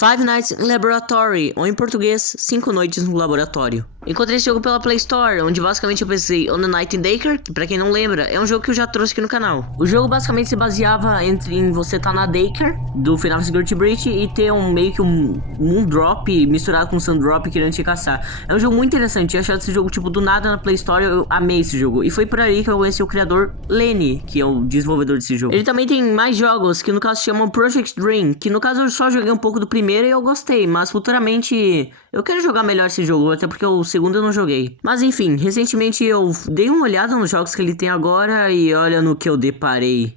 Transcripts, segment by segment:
Five Nights in Laboratory, ou em português, 5 noites no laboratório. Encontrei esse jogo pela Play Store, onde basicamente eu pensei On the Night in Daycare, que pra quem não lembra, é um jogo que eu já trouxe aqui no canal. O jogo basicamente se baseava em você estar na Daycare, do Final Security Breach, e ter meio que um drop misturado com um Sundrop querendo te caçar. É um jogo muito interessante, eu achei esse jogo tipo do nada na Play Store, eu amei esse jogo. E foi por aí que eu conheci o criador Lenny, que é o desenvolvedor desse jogo. Ele também tem mais jogos, que no caso se chamam Project Dream, que no caso eu só joguei um pouco do primeiro e eu gostei, mas futuramente eu quero jogar melhor esse jogo, até porque o segundo eu não joguei. Mas enfim, recentemente eu dei uma olhada nos jogos que ele tem agora e olha no que eu deparei.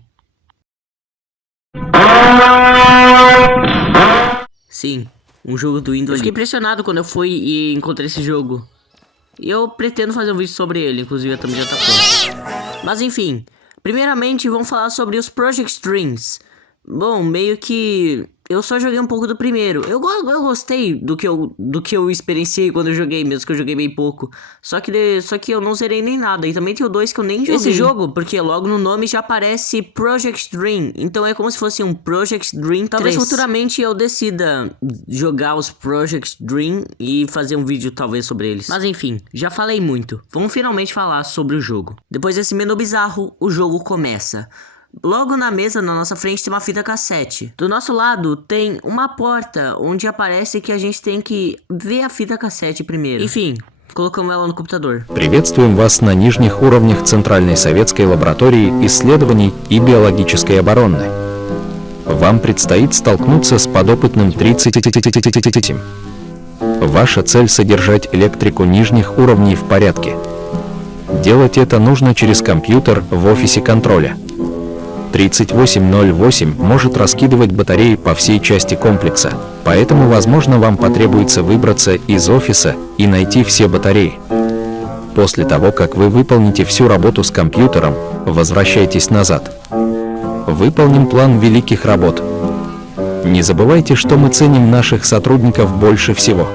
Sim, um jogo do Windows. Eu fiquei impressionado quando eu fui e encontrei esse jogo. E eu pretendo fazer um vídeo sobre ele, inclusive também já tá pronto. Mas enfim, primeiramente vamos falar sobre os Project Dreams. Bom, meio que eu só joguei um pouco do primeiro. Eu gostei do que eu experienciei quando eu joguei, mesmo que eu joguei bem pouco. Só que eu não zerei nem nada. E também tem o 2 que eu nem joguei. Esse jogo, porque logo no nome já aparece Project Dream. Então é como se fosse um Project Dream 3. Talvez futuramente eu decida jogar os Project Dream e fazer um vídeo talvez sobre eles. Mas enfim, já falei muito. Vamos finalmente falar sobre o jogo. Depois desse menu bizarro, o jogo começa. Logo na mesa, na nossa frente, tem uma fita cassete. Do nosso lado, tem uma porta onde aparece que a gente tem que ver a fita cassete primeiro. Enfim, colocamos ela no computador. Приветствуем вас на нижних уровнях Центральной советской лаборатории исследований и биологической обороны. Вам предстоит столкнуться с подопытным 30. Ваша цель — содержать электрику нижних уровней в порядке. Делать это нужно через компьютер в офисе контроля. 3808 может раскидывать батареи по всей части комплекса, поэтому, возможно, вам потребуется выбраться из офиса и найти все батареи. После того, как вы выполните всю работу с компьютером, возвращайтесь назад. Выполним план великих работ. Не забывайте, что мы ценим наших сотрудников больше всего.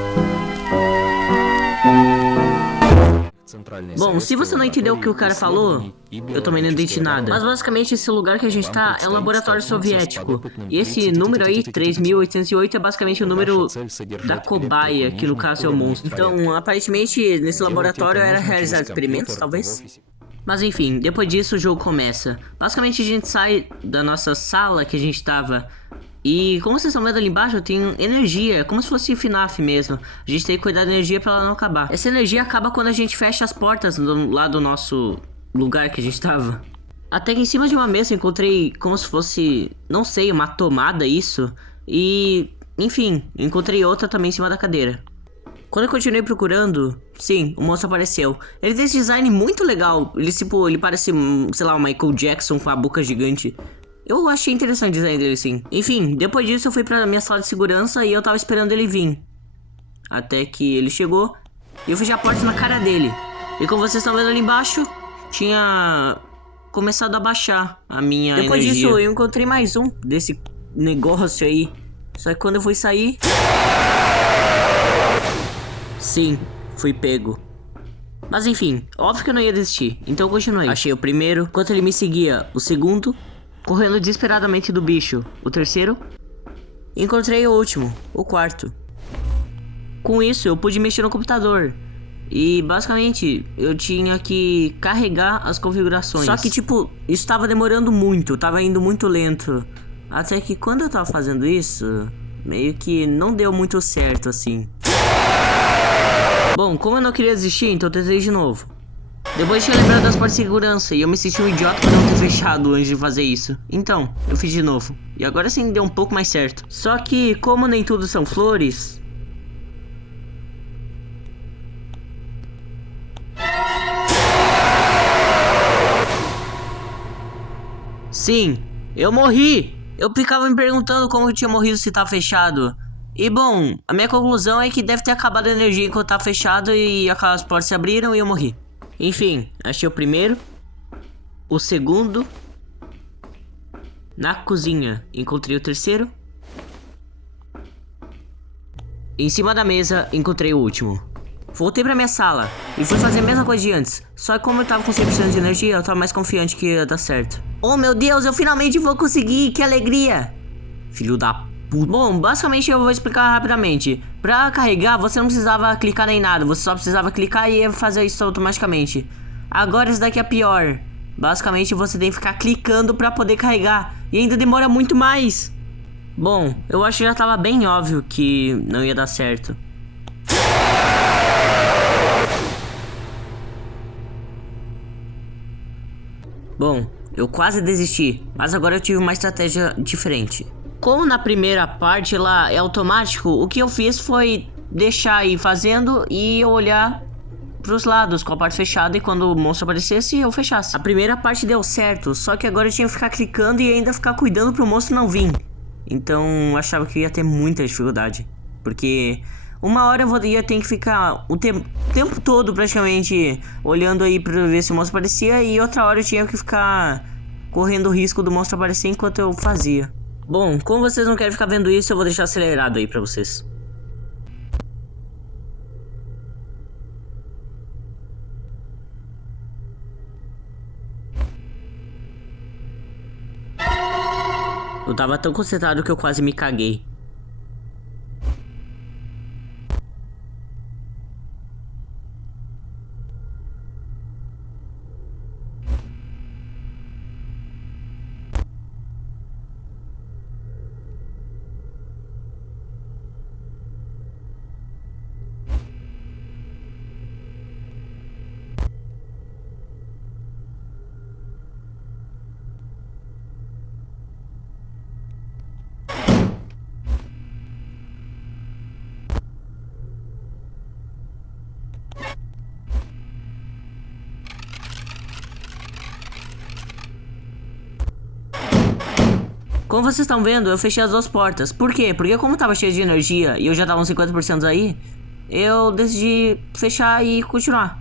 Bom, se você não entendeu o que o cara falou, eu também não entendi nada. Mas basicamente esse lugar que a gente tá é um laboratório soviético. E esse número aí, 3808, é basicamente o número da cobaia, que no caso é o monstro. Então, aparentemente, nesse laboratório era realizar experimentos, talvez? Mas enfim, depois disso o jogo começa. Basicamente a gente sai da nossa sala que a gente tava. E como vocês estão vendo ali embaixo, eu tenho energia, como se fosse FNAF mesmo. A gente tem que cuidar da energia pra ela não acabar. Essa energia acaba quando a gente fecha as portas lá do nosso lugar que a gente tava. Até que em cima de uma mesa eu encontrei como se fosse, não sei, uma tomada isso. E, enfim, encontrei outra também em cima da cadeira. Quando eu continuei procurando, sim, o monstro apareceu. Ele tem esse design muito legal. Ele parece, sei lá, o Michael Jackson com a boca gigante. Eu achei interessante o design dele, sim. Enfim, depois disso eu fui pra minha sala de segurança e eu tava esperando ele vir. Até que ele chegou e eu fechei a porta na cara dele. E como vocês estão vendo ali embaixo, tinha começado a baixar a minha energia. Depois disso eu encontrei mais um desse negócio aí. Só que quando eu fui sair... Sim, fui pego. Mas enfim, óbvio que eu não ia desistir, então eu continuei. Achei o primeiro, enquanto ele me seguia, o segundo... correndo desesperadamente do bicho. O terceiro. Encontrei o último. O quarto. Com isso eu pude mexer no computador. E basicamente eu tinha que carregar as configurações. Só que tipo, isso tava demorando muito. Tava indo muito lento. Até que quando eu tava fazendo isso, meio que não deu muito certo assim. Bom, como eu não queria desistir, então eu tentei de novo. Depois tinha lembrado das portas de segurança e eu me senti um idiota por não ter fechado antes de fazer isso. Então, eu fiz de novo. E agora sim deu um pouco mais certo. Só que, como nem tudo são flores... Sim, eu morri! Eu ficava me perguntando como eu tinha morrido se tá fechado. E bom, a minha conclusão é que deve ter acabado a energia enquanto tá fechado e aquelas portas se abriram e eu morri. Enfim, achei o primeiro, o segundo, na cozinha encontrei o terceiro, em cima da mesa encontrei o último. Voltei pra minha sala e fui fazer a mesma coisa de antes, só que como eu tava com 100% de energia, eu tava mais confiante que ia dar certo. Oh meu Deus, eu finalmente vou conseguir, que alegria! Filho da puto. Bom, basicamente eu vou explicar rapidamente. Pra carregar, você não precisava clicar nem nada. Você só precisava clicar e ia fazer isso automaticamente. Agora isso daqui é pior. Basicamente você tem que ficar clicando pra poder carregar. E ainda demora muito mais. Bom, eu acho que já tava bem óbvio que não ia dar certo. Bom, eu quase desisti, mas agora eu tive uma estratégia diferente. Como na primeira parte lá é automático, o que eu fiz foi deixar ir fazendo e olhar pros lados com a parte fechada, e quando o monstro aparecesse eu fechasse. A primeira parte deu certo, só que agora eu tinha que ficar clicando e ainda ficar cuidando pro monstro não vir. Então eu achava que ia ter muita dificuldade, porque uma hora eu ia ter que ficar o tempo todo praticamente olhando aí pra ver se o monstro aparecia, e outra hora eu tinha que ficar correndo o risco do monstro aparecer enquanto eu fazia. Bom, como vocês não querem ficar vendo isso, eu vou deixar acelerado aí pra vocês. Eu tava tão concentrado que eu quase me caguei. Como vocês estão vendo, eu fechei as duas portas. Por quê? Porque como tava cheio de energia e eu já tava uns 50% aí, eu decidi fechar e continuar.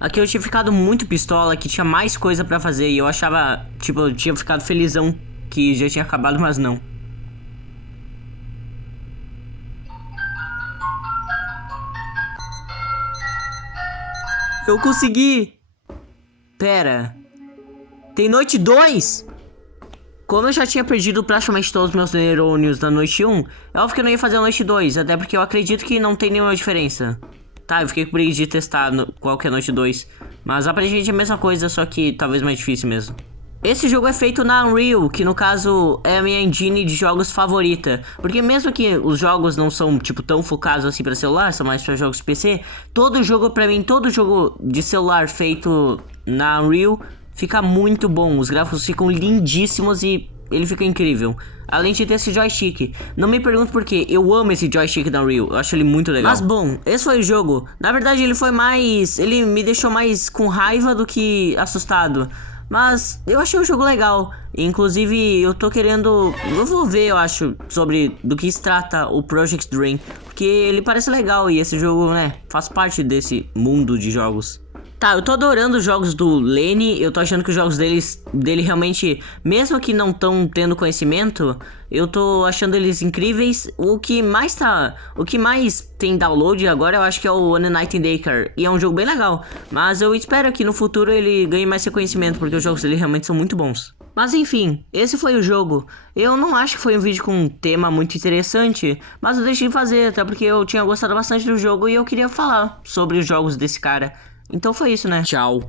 Aqui eu tinha ficado muito pistola, que tinha mais coisa pra fazer, e eu achava, tipo, eu tinha ficado felizão que já tinha acabado, mas não. Eu consegui! Pera. Tem noite 2? Como eu já tinha perdido praticamente todos os meus neurônios na noite 1, é óbvio que eu não ia fazer a noite 2, até porque eu acredito que não tem nenhuma diferença. Tá, eu fiquei com preguiça de testar qual que é a noite 2, mas aparentemente é a mesma coisa, só que talvez mais difícil mesmo. Esse jogo é feito na Unreal, que no caso é a minha engine de jogos favorita. Porque mesmo que os jogos não são, tipo, tão focados assim pra celular, são mais pra jogos PC, todo jogo, pra mim, todo jogo de celular feito na Unreal fica muito bom. Os gráficos ficam lindíssimos e ele fica incrível. Além de ter esse joystick. Não me pergunte por quê, eu amo esse joystick da Unreal, eu acho ele muito legal. Mas bom, esse foi o jogo. Na verdade ele foi mais... ele me deixou mais com raiva do que assustado. Mas eu achei o jogo legal. Inclusive eu tô querendo... eu vou ver, eu acho, sobre do que se trata o Project Dream, porque ele parece legal e esse jogo, né, faz parte desse mundo de jogos. Tá, eu tô adorando os jogos do Lenny, eu tô achando que os jogos dele realmente, mesmo que não tão tendo conhecimento, eu tô achando eles incríveis. O que mais tem download agora eu acho que é o One Night in Dakar, e é um jogo bem legal, mas eu espero que no futuro ele ganhe mais reconhecimento, porque os jogos dele realmente são muito bons. Mas enfim, esse foi o jogo. Eu não acho que foi um vídeo com um tema muito interessante, mas eu deixei de fazer, até porque eu tinha gostado bastante do jogo e eu queria falar sobre os jogos desse cara. Então foi isso, né? Tchau.